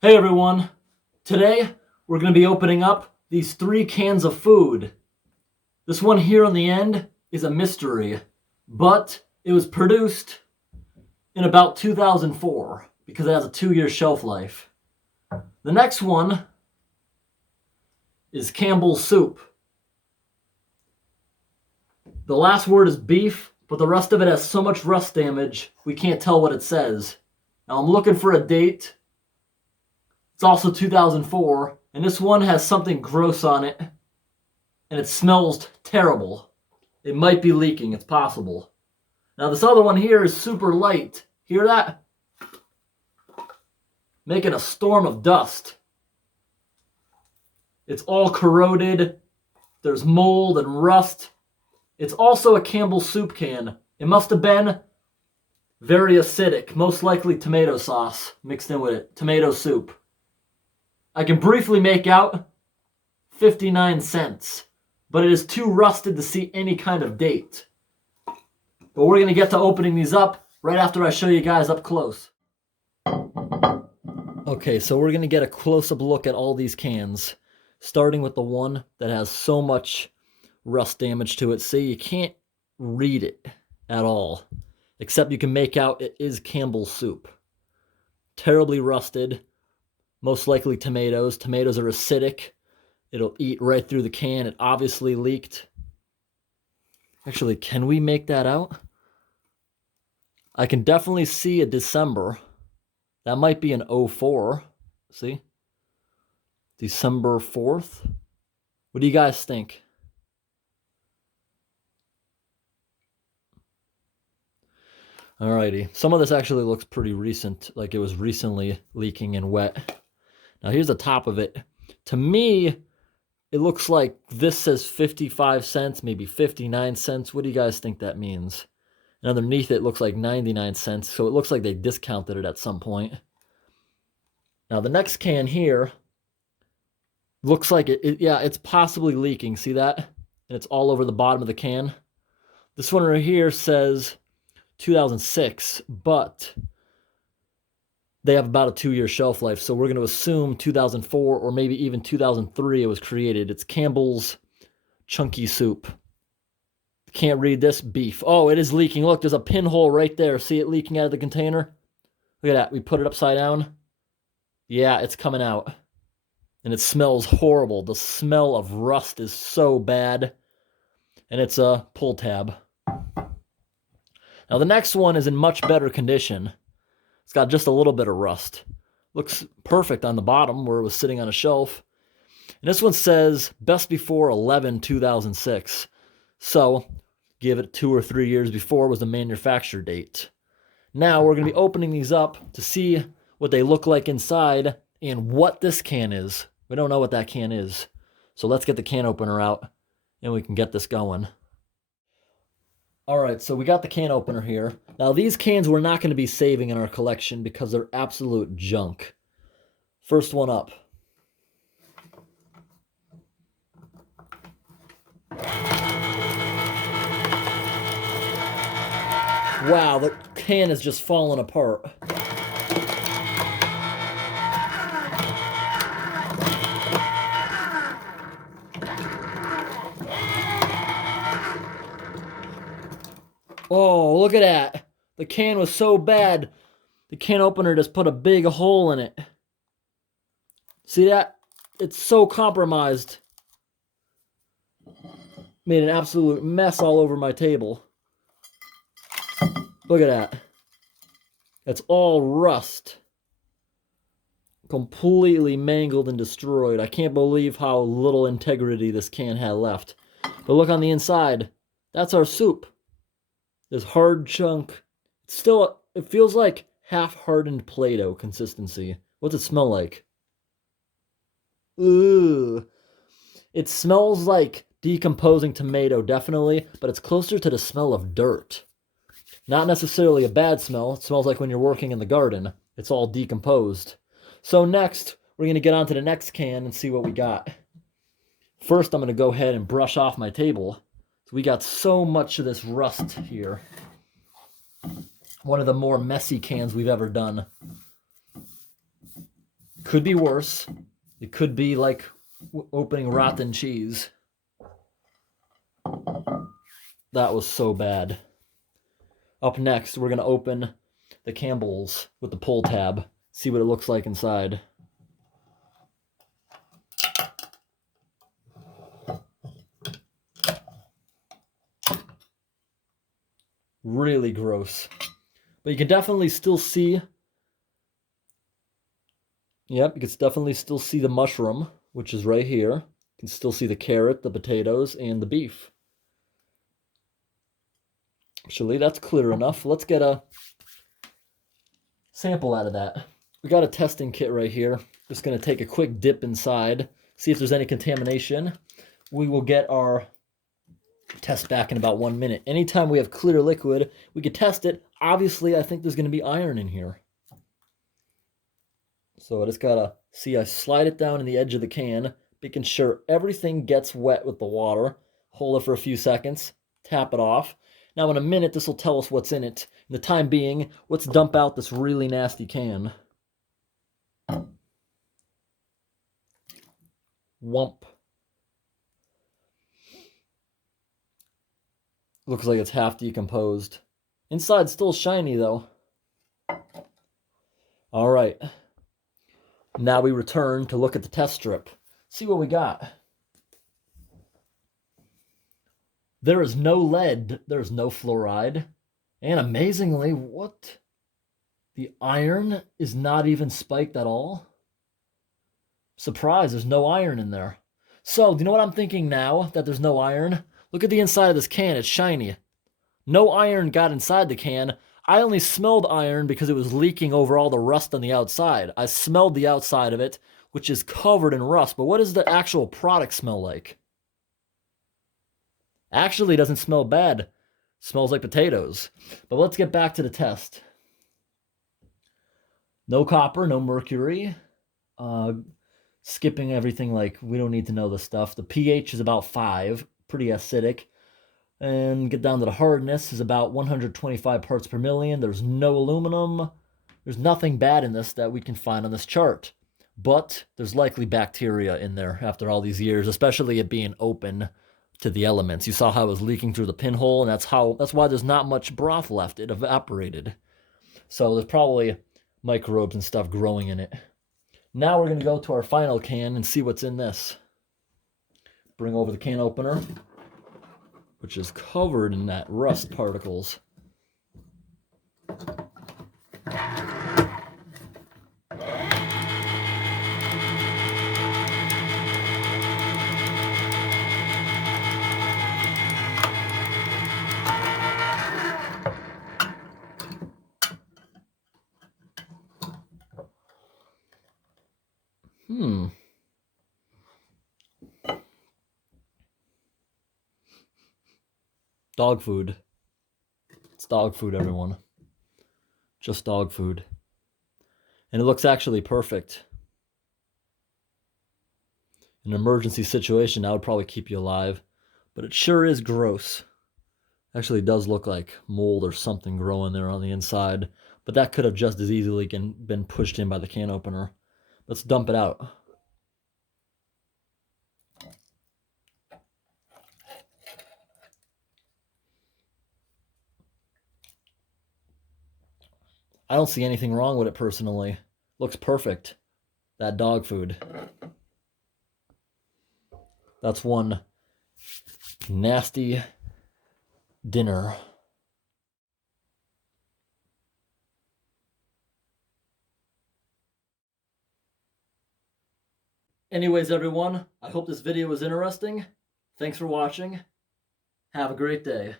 Hey everyone, today we're going to be opening up these 3 cans of food. This one here on the end is a mystery, but it was produced in about 2004 because it has a 2-year shelf life. The next one is Campbell's soup. The last word is beef, but the rest of it has so much rust damage we can't tell what it says. Now I'm looking for a date. It's also 2004, and this one has something gross on it, and it smells terrible. It might be leaking, it's possible. Now this other one here is super light. Hear that? Making a storm of dust. It's all corroded. There's mold and rust. It's also a Campbell's soup can. It must have been very acidic, most likely tomato sauce mixed in with it. Tomato soup. I can briefly make out 59 cents, but it is too rusted to see any kind of date. But we're going to get to opening these up right after I show you guys up close. Okay, so we're going to get a close-up look at all these cans, starting with the one that has so much rust damage to it. See, you can't read it at all, except you can make out it is Campbell's soup. Terribly rusted. Most likely tomatoes. Tomatoes are acidic. It'll eat right through the can. It obviously leaked. Actually, can we make that out? I can definitely see a December. That might be an 04. See? December 4th. What do you guys think? Alrighty. Some of this actually looks pretty recent, like it was recently leaking and wet. Now here's the top of it. To me, it looks like this says 55 cents, maybe 59 cents. What do you guys think that means? And underneath it looks like 99 cents, so it looks like they discounted it at some point. Now the next can here looks like it's possibly leaking. See that? And it's all over the bottom of the can. This one right here says 2006, but they have about a 2-year shelf life, so we're going to assume 2004 or maybe even 2003 it was created. It's Campbell's chunky soup. Can't read this. Beef. Oh, it is leaking. Look, there's a pinhole right there. See it leaking out of the container? Look at that. We put it upside down. Yeah, it's coming out. And it smells horrible. The smell of rust is so bad. And it's a pull tab. Now the next one is in much better condition. It's got just a little bit of rust. Looks perfect on the bottom where it was sitting on a shelf. And this one says best before 11/2006. So give it 2 or 3 years before was the manufacture date. Now we're going to be opening these up to see what they look like inside and what this can is. We don't know what that can is. So let's get the can opener out and we can get this going. All right, so we got the can opener here. Now, these cans we're not going to be saving in our collection because they're absolute junk. First one up. Wow, the can is just falling apart. Oh, look at that. The can was so bad, the can opener just put a big hole in it. See that? It's so compromised. Made an absolute mess all over my table. Look at that. It's all rust. Completely mangled and destroyed. I can't believe how little integrity this can had left. But look on the inside. That's our soup. This hard chunk. Still, it feels like half-hardened Play-Doh consistency. What's it smell like? Ooh. It smells like decomposing tomato, definitely, but it's closer to the smell of dirt. Not necessarily a bad smell. It smells like when you're working in the garden. It's all decomposed. So next, we're going to get on to the next can and see what we got. First, I'm going to go ahead and brush off my table. So we got so much of this rust here. One of the more messy cans we've ever done. could be worse. It could be like opening rotten cheese. That was so bad. Up next, we're going to open the Campbells with the pull tab. See what it looks like inside. Really gross. But you can definitely still see... Yep, you can definitely still see the mushroom, which is right here. You can still see the carrot, the potatoes, and the beef. Actually, that's clear enough. Let's get a sample out of that. We got a testing kit right here. Just going to take a quick dip inside, see if there's any contamination. We will get our test back in about 1 minute. Anytime we have clear liquid, we could test it. Obviously, I think there's going to be iron in here. So I just gotta see, I slide it down in the edge of the can, making sure everything gets wet with the water. Hold it for a few seconds, tap it off. Now in a minute, this will tell us what's in it. In the time being, let's dump out this really nasty can. Whump. Looks like it's half decomposed. Inside's still shiny though. All right. Now we return to look at the test strip. See what we got. There is no lead. There's no fluoride. And amazingly, what? The iron is not even spiked at all? Surprise, there's no iron in there. So, do you know what I'm thinking now that there's no iron? Look at the inside of this can. It's shiny. No iron got inside the can. I only smelled iron because it was leaking over all the rust on the outside. I smelled the outside of it, which is covered in rust. But what does the actual product smell like? Actually, it doesn't smell bad. It smells like potatoes. But let's get back to the test. No copper, no mercury. Skipping everything like we don't need to know the stuff. The pH is about 5, pretty acidic. And get down to the hardness is about 125 parts per million. There's no aluminum. There's nothing bad in this that we can find on this chart. But there's likely bacteria in there after all these years, especially it being open to the elements. You saw how it was leaking through the pinhole, and that's why there's not much broth left. It evaporated. So there's probably microbes and stuff growing in it. Now we're going to go to our final can and see what's in this. Bring over the can opener, which is covered in that rust particles. Dog food. It's dog food, everyone. Just dog food. And it looks actually perfect. In an emergency situation, that would probably keep you alive. But it sure is gross. Actually, it does look like mold or something growing there on the inside. But that could have just as easily been pushed in by the can opener. Let's dump it out. I don't see anything wrong with it personally. Looks perfect. That dog food. That's one nasty dinner. Anyways, everyone, I hope this video was interesting. Thanks for watching. Have a great day.